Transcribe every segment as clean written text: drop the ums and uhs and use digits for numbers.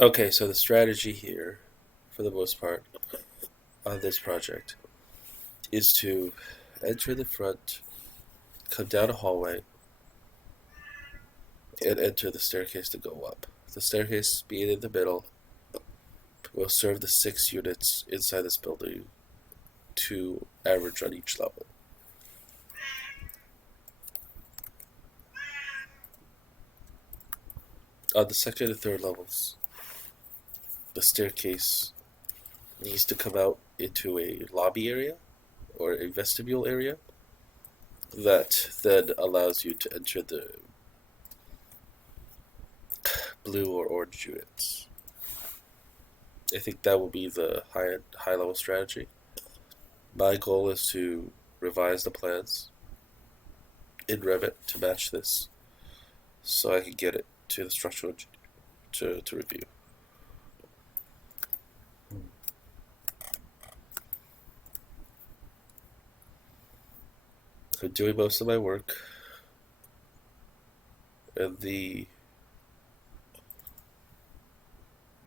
Okay, so the strategy here, for the most part, on this project is to enter the front, come down a hallway, and enter the staircase to go up. The staircase being in the middle will serve the 6 units inside this building to average on each level. On the second and third levels, the staircase needs to come out into a lobby area or a vestibule area that then allows you to enter the blue or orange units. I think that will be the high level strategy. My goal is to revise the plans in Revit to match this, so I can get it to the structural to review. I'm doing most of my work, and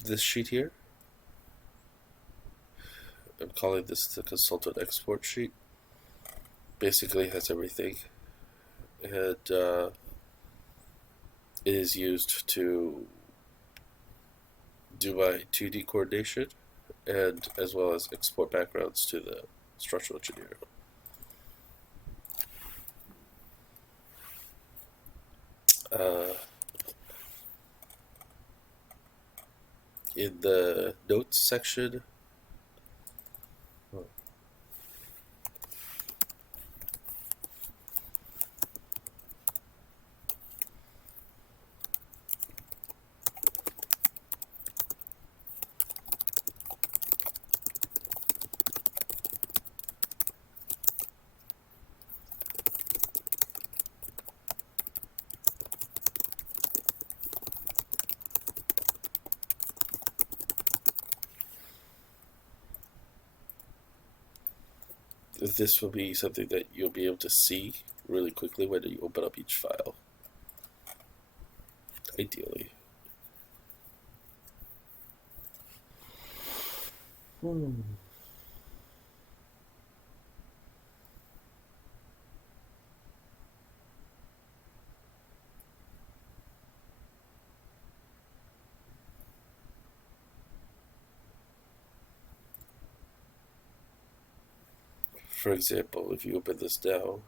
this sheet here, I'm calling this the consultant export sheet. Basically, has everything, and it is used to do my 2D coordination, and as well as export backgrounds to the structural engineer. Uh, in the notes section, this will be something that you'll be able to see really quickly when you open up each file, ideally. For example, if you open this now,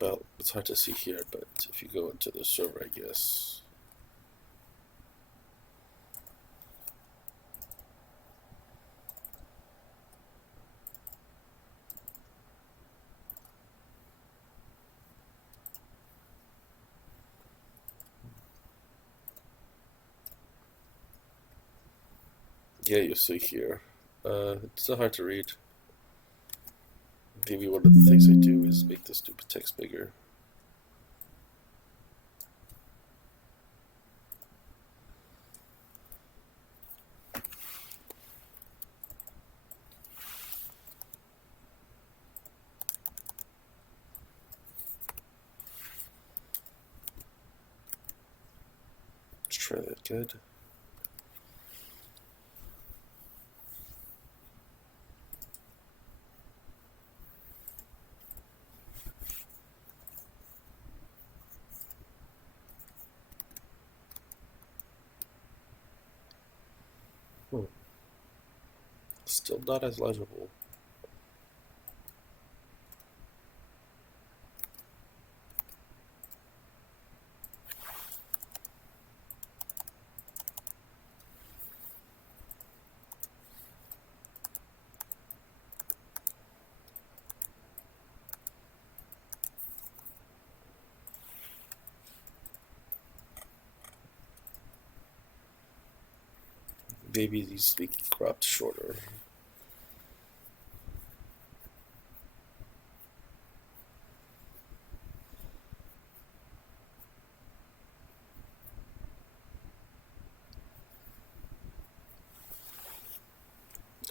well, it's hard to see here, but if you go into the server, I guess. Yeah, you'll see here. It's so hard to read. Maybe one of the things I do is make the stupid text bigger. Let's try that. Good. Still not as legible. Maybe it needs to be cropped shorter.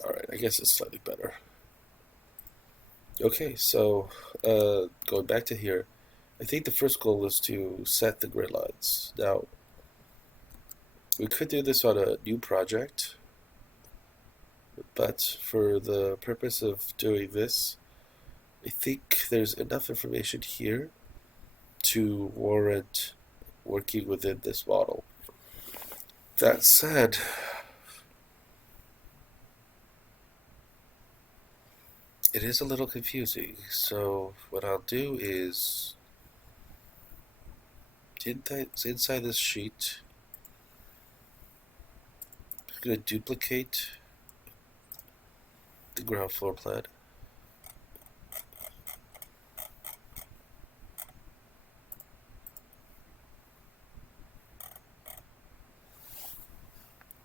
Alright, I guess it's slightly better. Okay, so going back to here, I think the first goal is to set the grid lines. Now, we could do this on a new project, but for the purpose of doing this, I think there's enough information here to warrant working within this model. That said, it is a little confusing, so what I'll do is inside this sheet, I'm going to duplicate the ground floor plan.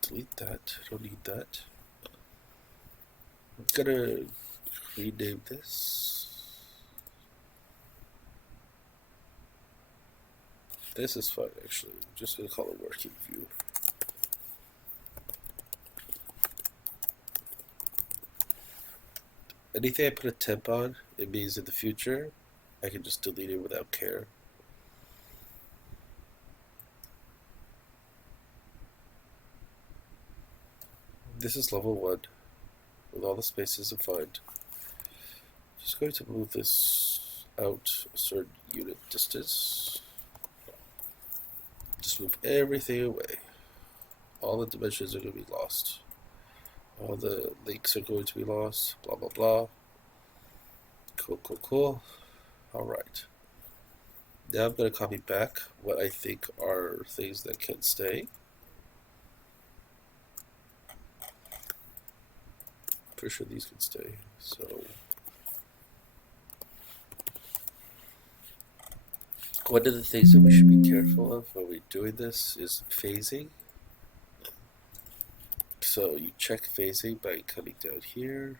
Delete that, I don't need that. I'm going to rename this. This is fine, actually. I'm just going to call it working view. Anything I put a temp on, it means in the future, I can just delete it without care. This is level 1, with all the spaces defined. Just going to move this out a certain unit distance. Just move everything away. All the dimensions are going to be lost. All the links are going to be lost. Blah, blah, blah. Cool, cool, cool. Alright. Now I'm going to copy back what I think are things that can stay. Pretty sure these can stay. So one of the things that we should be careful of when we're doing this is phasing. So you check phasing by coming down here.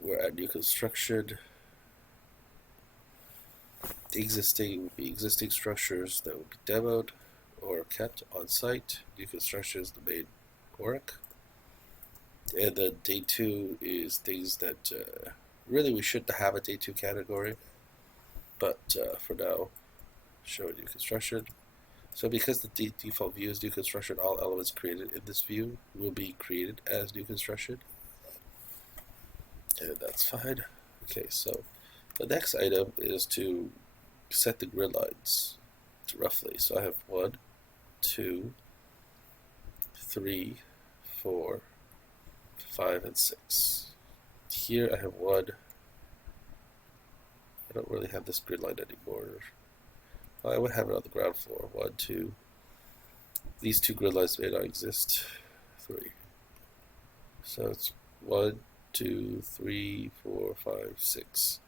We're at new construction. The existing would be existing structures that would be demoed or kept on site. New construction is the main work. And then day 2 is things that really we shouldn't have a day 2 category. But for now, show new construction. So because the default view is new construction, all elements created in this view will be created as new construction. And that's fine. Okay, so the next item is to set the grid lines roughly. So I have 1, 2, 3, 4, 5, and 6. Here I have 1. I don't really have this grid line anymore. Well, I would have it on the ground floor. 1, 2. These 2 grid lines may not exist. 3. So it's 1, 2, 3, 4, 5, 6.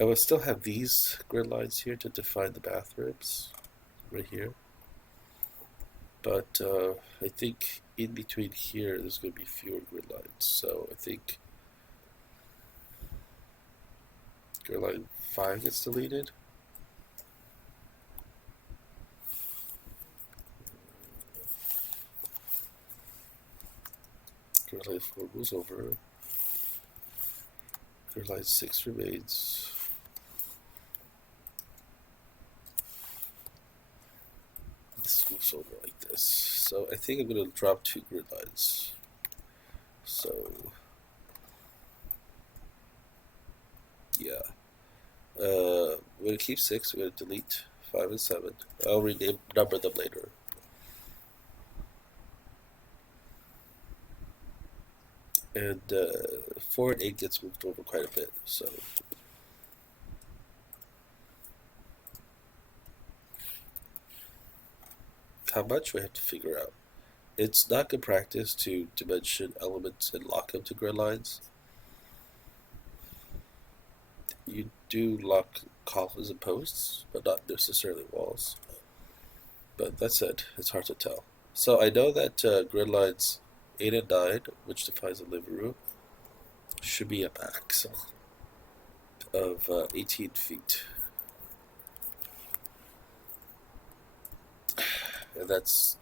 I will still have these grid lines here to define the bathrooms, right here. But I think in between here, there's going to be fewer grid lines. So I think grid line 5 gets deleted. Grid line 4 goes over. Grid line 6 remains. This moves over like this. So I think I'm going to drop 2 grid lines. So yeah. We're going to keep 6. We're going to delete 5 and 7. I'll number them later. And 4 and 8 gets moved over quite a bit. So how much we have to figure out. It's not good practice to dimension elements and lock them to grid lines. You do lock columns and posts, but not necessarily walls. But that said, it's hard to tell. So I know that grid lines 8 and 9, which defines the living room, should be a max of 18 feet. And that's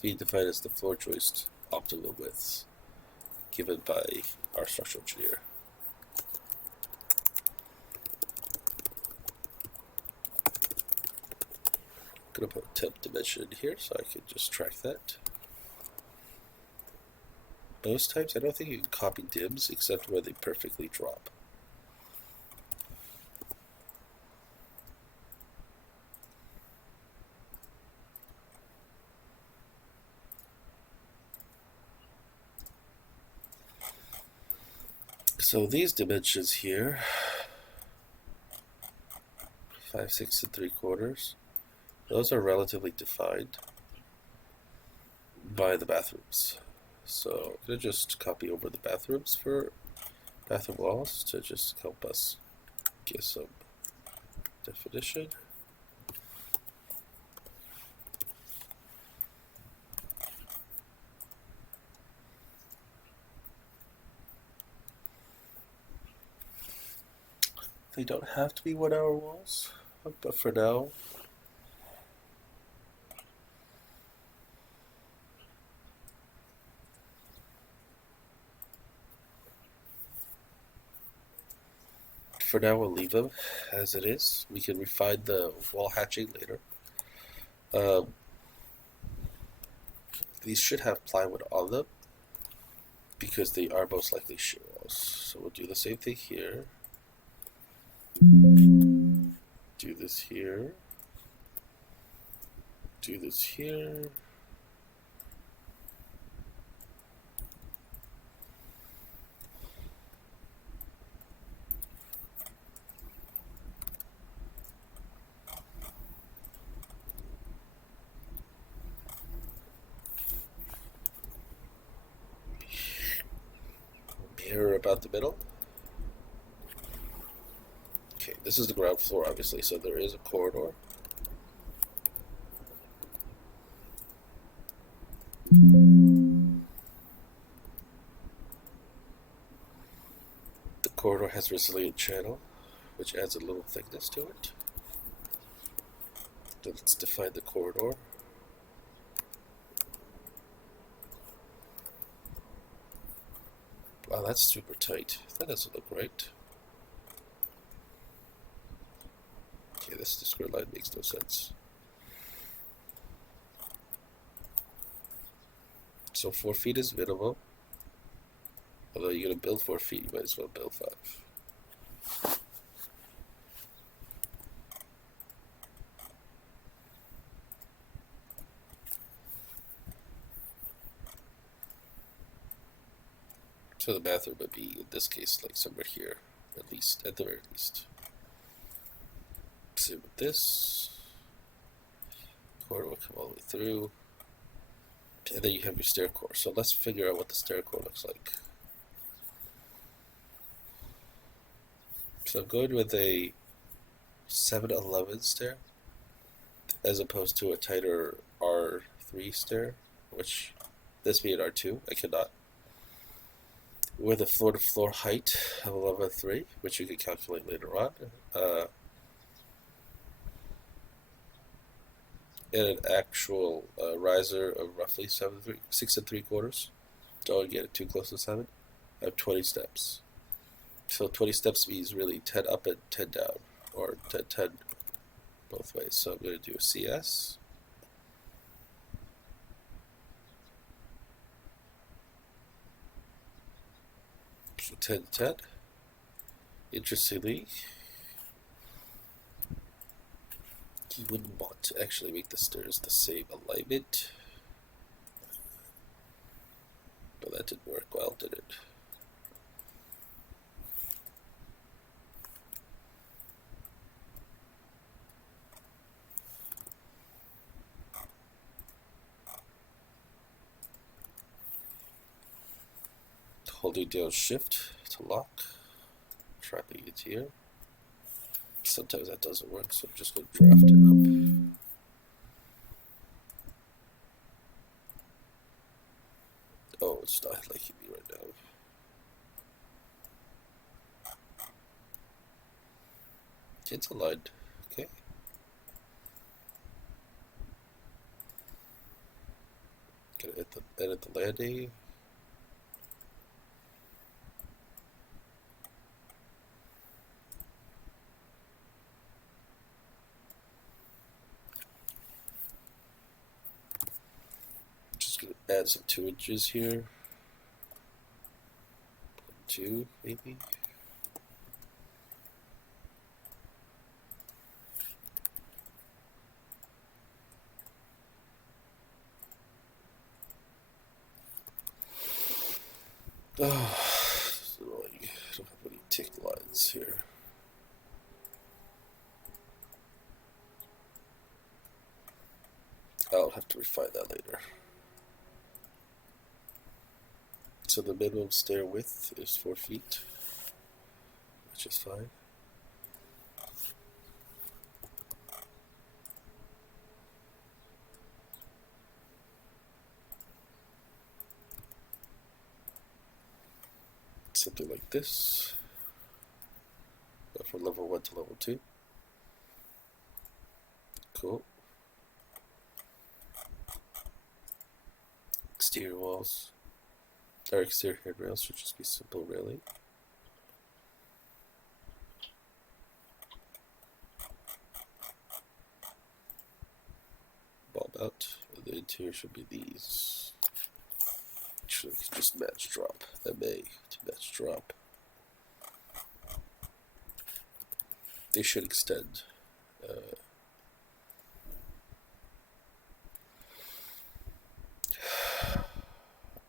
being defined as the floor joist optimal widths given by our structural engineer. I'm gonna put a temp dimension in here so I can just track that. Most times I don't think you can copy dims except where they perfectly drop. So these dimensions here, 5, 6, and 3/4, those are relatively defined by the bathrooms. So I'm gonna just copy over the bathrooms for bathroom walls to just help us get some definition. They don't have to be 1-hour walls, but for now, we'll leave them as it is. We can refine the wall hatching later. These should have plywood on them because they are most likely shear walls. So we'll do the same thing here. Do this here. Do this here. Mirror about the middle. Okay, this is the ground floor, obviously, so there is a corridor. The corridor has resilient channel, which adds a little thickness to it. Then let's define the corridor. Wow, that's super tight. That doesn't look right. Okay, this square line makes no sense. So 4 feet is minimum. Although you're gonna build 4 feet, you might as well build 5. So the bathroom would be, in this case, like somewhere here, at least, at the very least. Same with this. Corridor will come all the way through. And then you have your stair core. So let's figure out what the stair core looks like. So I'm going with a 7-11 stair as opposed to a tighter R3 stair, which this being R2, I cannot. With a floor-to-floor height of 11.3, which you can calculate later on, and an actual riser of roughly 6 3/4. Don't get it too close to 7. I have 20 steps. So 20 steps means really 10 up and 10 down, or 10 both ways. So I'm going to do a CS. So 10 to 10. Interestingly, you wouldn't want to actually make the stairs the same alignment. But that didn't work well, did it? Holding down shift to lock, trapping it here. Sometimes that doesn't work, so I'm just going to draft it up. Oh, it's not liking me right now. It's aligned. Okay. Gonna edit the landing. Add some 2 inches here. 2 maybe. Oh, this is annoying. I don't have any tick lines here. I'll have to refine that later. So the minimum stair width is 4 feet, which is fine. Something like this. From level 1 to level 2. Cool. Exterior walls. Our exterior handrails should just be simple railing. Ball mount. And the interior should be these. Actually, just match drop. MA to match drop. They should extend.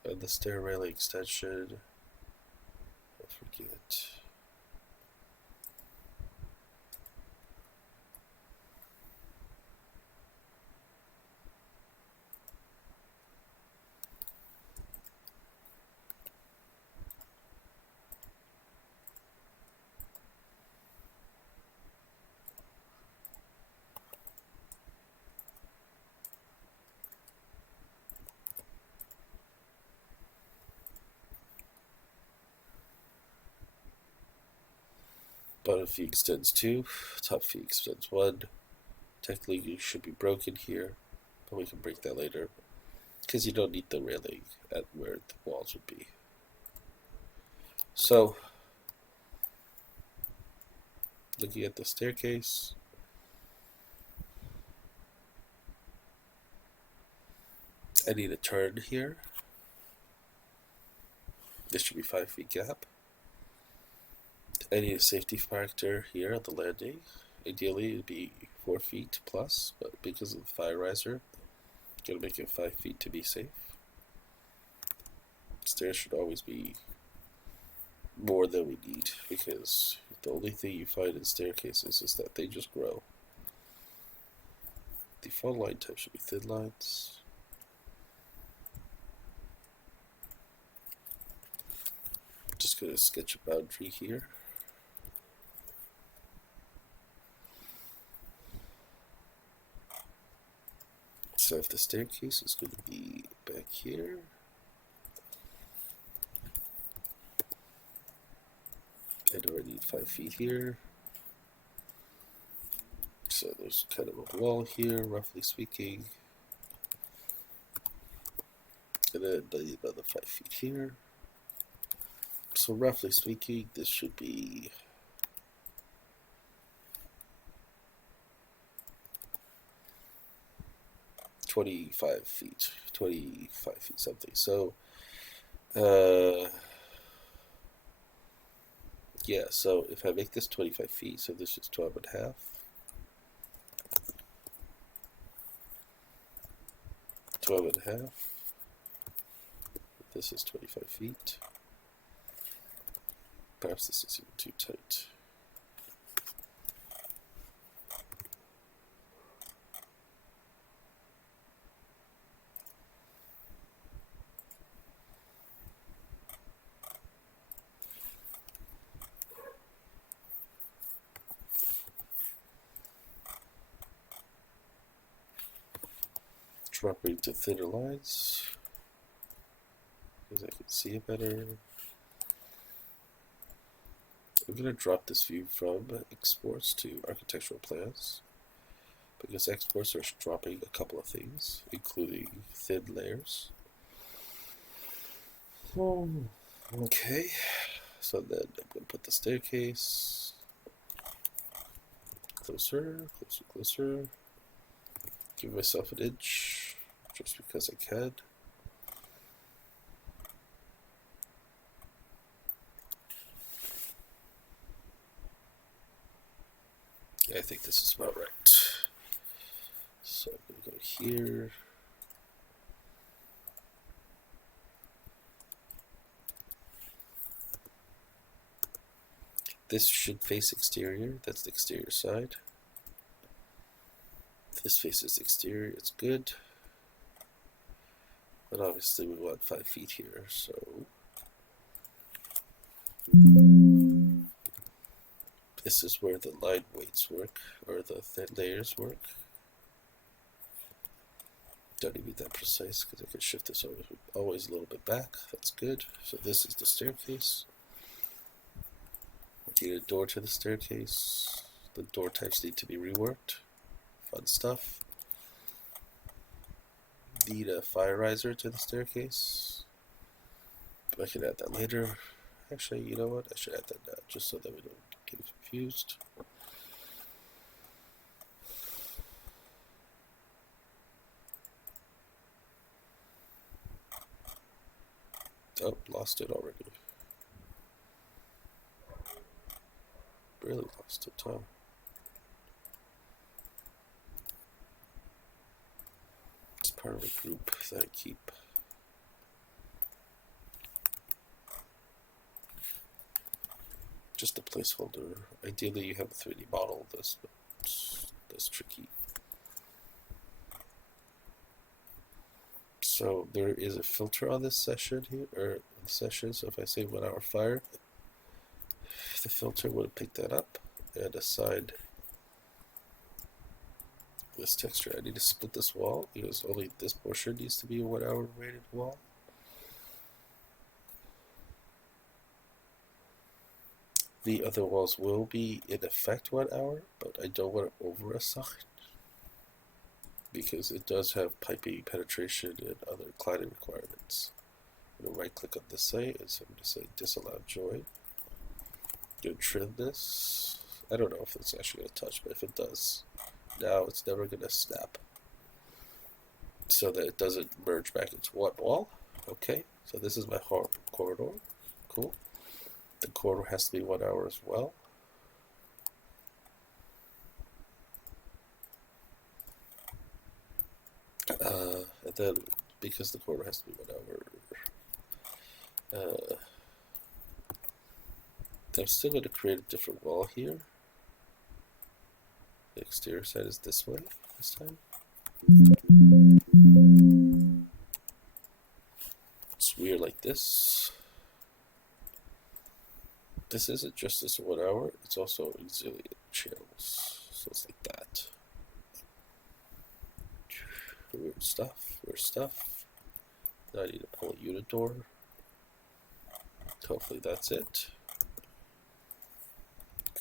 And the stair railing extension. Don't forget. Bottom fee extends 2, top fee extends 1. Technically, you should be broken here, but we can break that later because you don't need the railing at where the walls would be. So, looking at the staircase, I need a turn here. This should be 5 feet gap. I need a safety factor here at the landing. Ideally, it'd be 4 feet plus, but because of the fire riser, I'm gonna make it 5 feet to be safe. Stairs should always be more than we need because the only thing you find in staircases is that they just grow. The default line type should be thin lines. Just gonna sketch a boundary here. So if the staircase is going to be back here, I know I need 5 feet here. So there's kind of a wall here, roughly speaking. And then I need another 5 feet here. So roughly speaking, this should be 25 feet, 25 feet something. So, yeah, so if I make this 25 feet, so this is 12 and a half. 12 and a half. This is 25 feet. Perhaps this is even too tight. Dropping to thinner lines because I can see it better. I'm going to drop this view from exports to architectural plans because exports are dropping a couple of things, including thin layers. Okay, so then I'm going to put the staircase closer, closer, closer. Give myself an inch just because I can. I think this is about right. So I'm going to go here. This should face exterior. That's the exterior side. This faces exterior. It's good. But obviously we want 5 feet here, so this is where the line weights work, or the thin layers work. Don't need to be that precise because I can shift this always a little bit back. That's good. So this is the staircase. Need a door to the staircase. The door types need to be reworked. Fun stuff. Need a fire riser to the staircase. I can add that later. Actually, you know what? I should add that now, just so that we don't get confused. Oh, lost it already. Really lost it, huh? It's part of a group that I keep. Just a placeholder. Ideally, you have a 3D model of this, but that's tricky. So there is a filter on this session here, or session. So if I say 1 hour fire, the filter would pick that up and assign this texture. I need to split this wall because only this portion needs to be a 1 hour rated wall. The other walls will be in effect 1 hour, but I don't want to over-assign because it does have piping penetration and other cladding requirements. I'm going to right click on this site and so I'm going to say disallow join. Going to trim this. I don't know if it's actually going to touch, but if it does, now it's never going to snap so that it doesn't merge back into one wall. Okay, so this is my corridor. Cool. The corridor has to be 1 hour as well. And then, because the corridor has to be 1 hour, I'm still going to create a different wall here. The exterior side is this way this time. It's weird like this. This isn't just this 1 hour, it's also auxiliary channels. So it's like that. Weird stuff. Now I need to pull a unit door. Hopefully that's it.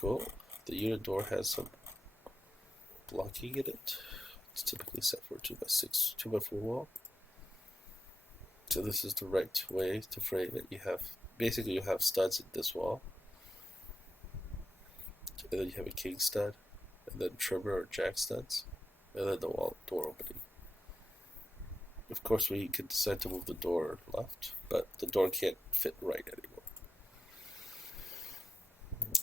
Cool. The unit door has some blocking in it. It's typically set for a 2x6, 2x4 wall. So this is the right way to frame it. You have studs in this wall. And then you have a king stud, and then trimmer or jack studs, and then the wall door opening. Of course, we could decide to move the door left, but the door can't fit right anymore.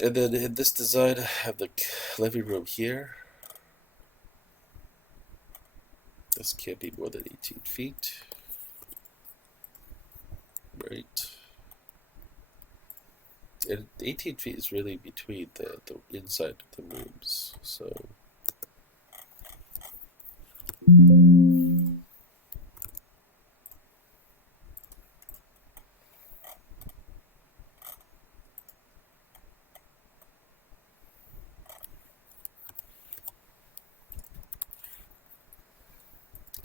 And then in this design, I have the living room here. This can't be more than 18 feet. Right. And 18 feet is really between the inside of the rooms, so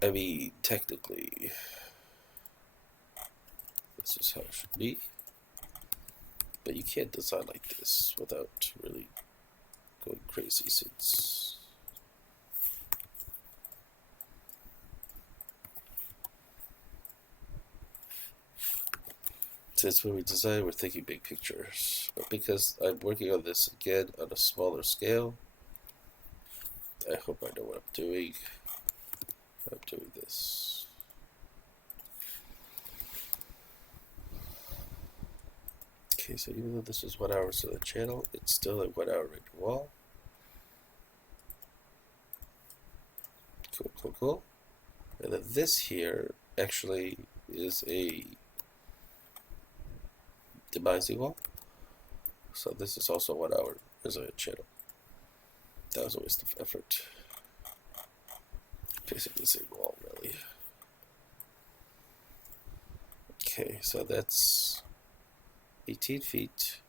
I mean, technically, this is how it should be. But you can't design like this without really going crazy since when we design, we're thinking big pictures. But because I'm working on this again on a smaller scale, I hope I know what I'm doing. I'm doing this. Okay, so even though this is 1 hour to the channel, it's still a 1 hour rated wall. vertical, and then this here actually is a demising wall. So this is also 1 hour resilient channel. That was a waste of effort. Basically the same wall, really. Okay, so that's 18 feet.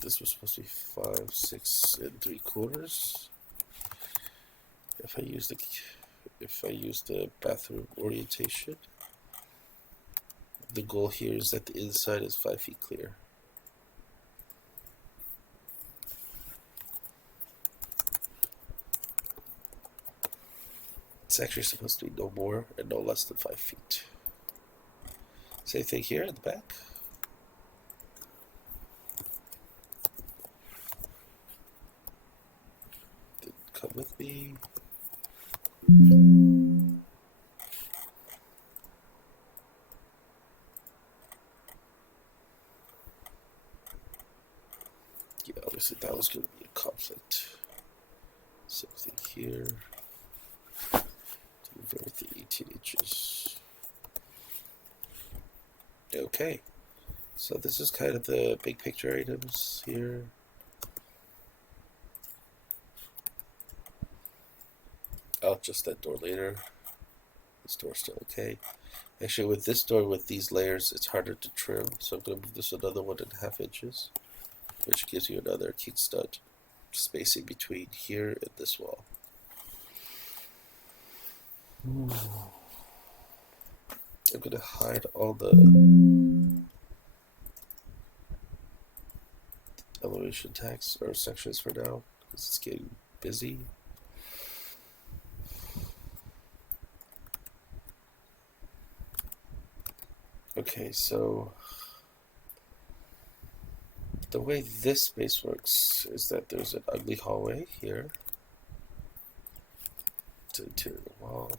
This was supposed to be 5, 6 3/4. If I use the bathroom orientation, the goal here is that the inside is 5 feet clear. It's actually supposed to be no more and no less than 5 feet. Same thing here in the back. Come with me. Yeah, obviously that was going to be a conflict. Same thing here. Move everything 18 inches. Okay, so this is kind of the big picture items here. I'll adjust that door later. This door's still okay. Actually, with this door, with these layers, it's harder to trim, so I'm going to move this another 1.5 inches, which gives you another king stud spacing between here and this wall. I'm going to hide all the elevation tags or sections for now, because it's getting busy. Okay, so the way this space works is that there's an ugly hallway here to the interior wall.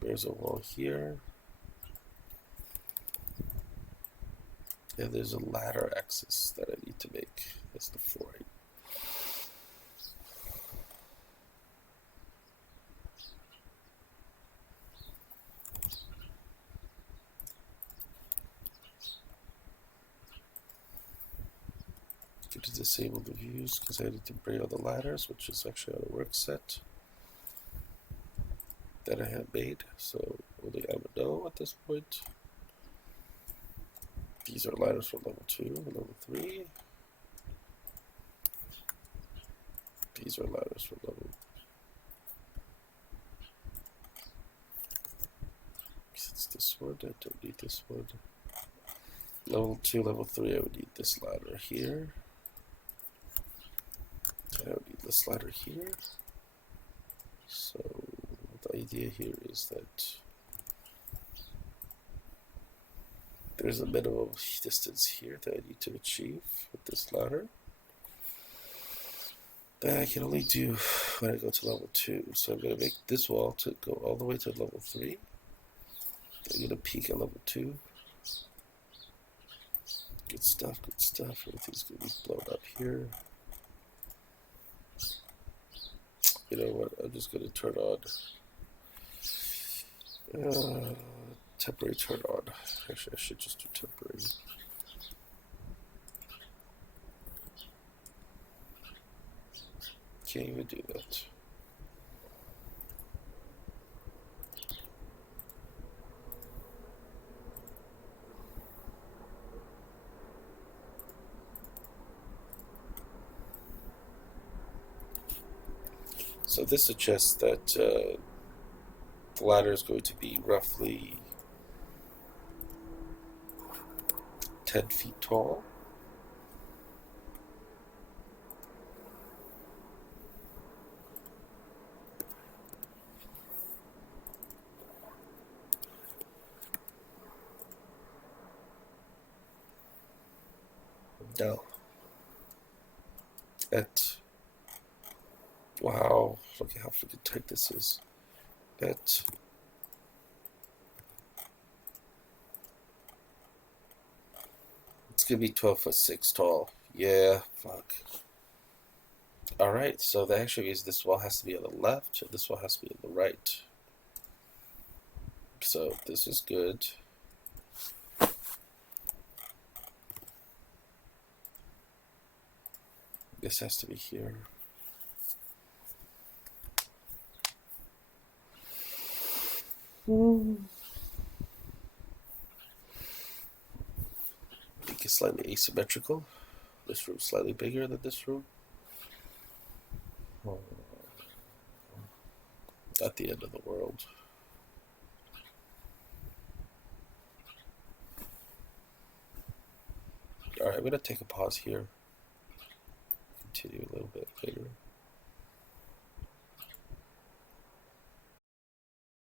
There's a wall here. And there's a ladder access that I need to make. That's the flooring. Get to disable the views because I need to bring on the ladders, which is actually on a work set that I have made. So only I would know at this point. These are ladders for level 2 and level 3. These are ladders for level. It's this one. I don't need this one. Level 2, level 3. I would need this ladder here. I would need this ladder here. So the idea here is that there's a minimum distance here that I need to achieve with this ladder that I can only do when I go to level 2. So I'm going to make this wall to go all the way to level 3. I'm going to peak at level 2. Good stuff, good stuff. Everything's going to be blown up here. You know what? I'm just going to turn on temporary turn on. Actually, I should just do temporary. Can't even do that. So this suggests that the ladder is going to be roughly 10 feet tall. No. Wow, look at how freaking tight this is. It's gonna be 12'6" tall. Yeah, fuck. Alright, so that actually means this wall has to be on the left, and this wall has to be on the right. So this is good. This has to be here. Make it slightly asymmetrical. This room's slightly bigger than this room. Not the end of the world. Alright, I'm gonna take a pause here. Continue a little bit later.